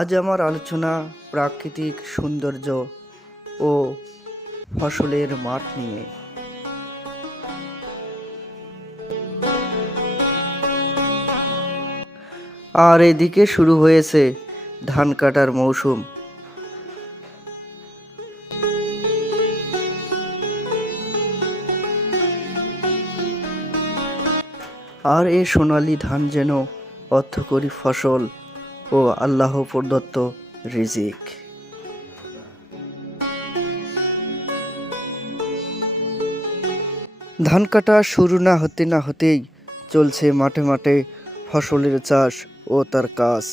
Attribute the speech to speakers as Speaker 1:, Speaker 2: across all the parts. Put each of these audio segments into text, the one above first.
Speaker 1: আজ আমার আলোচনা প্রাকৃতিক সৌন্দর্য ও ফসলের মাঠ নিয়ে। আর এদিকে শুরু হয়েছে ধান কাটার মৌসুম। আর এ সোনালী ধান যেন অর্থকরী ফসল ও আল্লাহ প্রদত্ত রিজিক। ধান কাটা শুরু না হতে না হতেই চলছে মাঠে মাঠে ফসলের চাষ ও তার কাজ।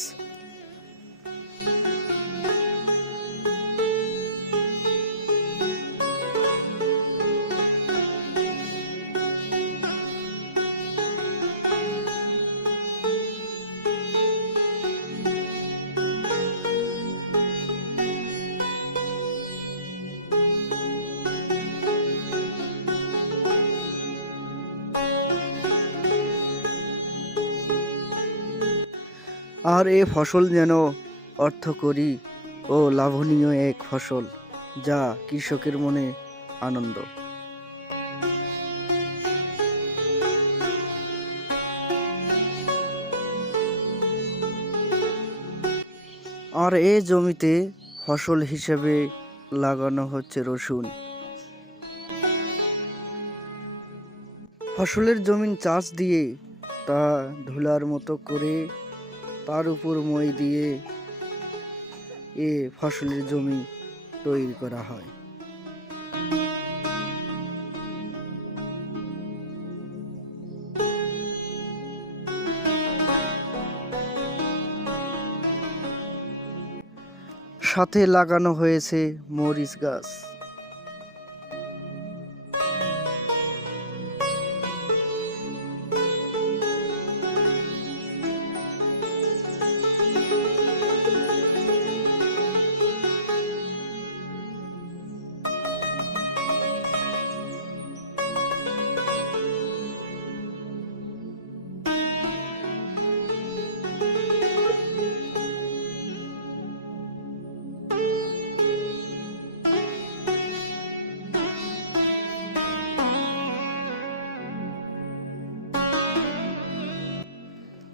Speaker 1: আর এ ফসল যেন অর্থকরী ও লাভনীয় এক ফসল, যা কৃষকের মনে আনন্দ। আর এ জমিতে ফসল হিসেবে লাগানো হচ্ছে রসুন। ফসলের জমিন চাষ দিয়ে তা ধুলার মতো করে তার উপর মই দিয়ে এ ফসলের জমি তৈরি করা হয়। সাথে লাগানো হয়েছে মরিচ গাছ।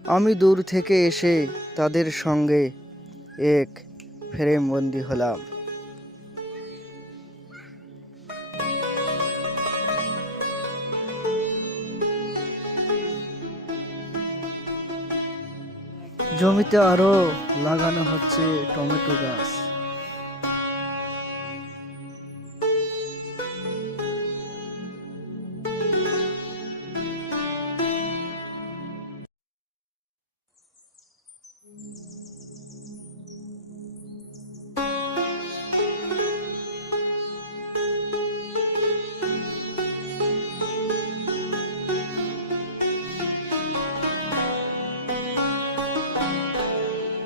Speaker 1: আমি দূর থেকে এসে তাদের সঙ্গে এক ফ্রেমবন্দি হলাম। জমিতে আরও লাগানো হচ্ছে টমেটো গাছ।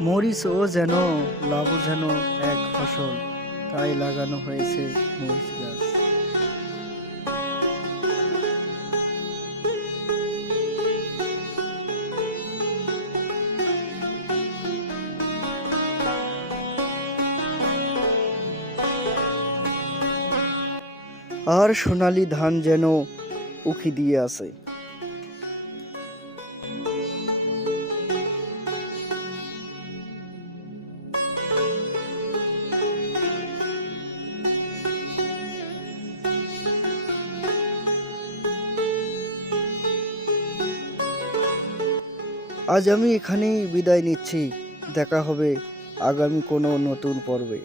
Speaker 1: মরিচও যেন লাভ যেন এক ফসল তাই লাগানো হয়েছে মরিচ গাছ। আর সোনালী ধান যেন উখি দিয়ে আছে। আজ আমি এখানেই বিদায় নিচ্ছি। দেখা হবে আগামী কোনো নতুন পর্বে।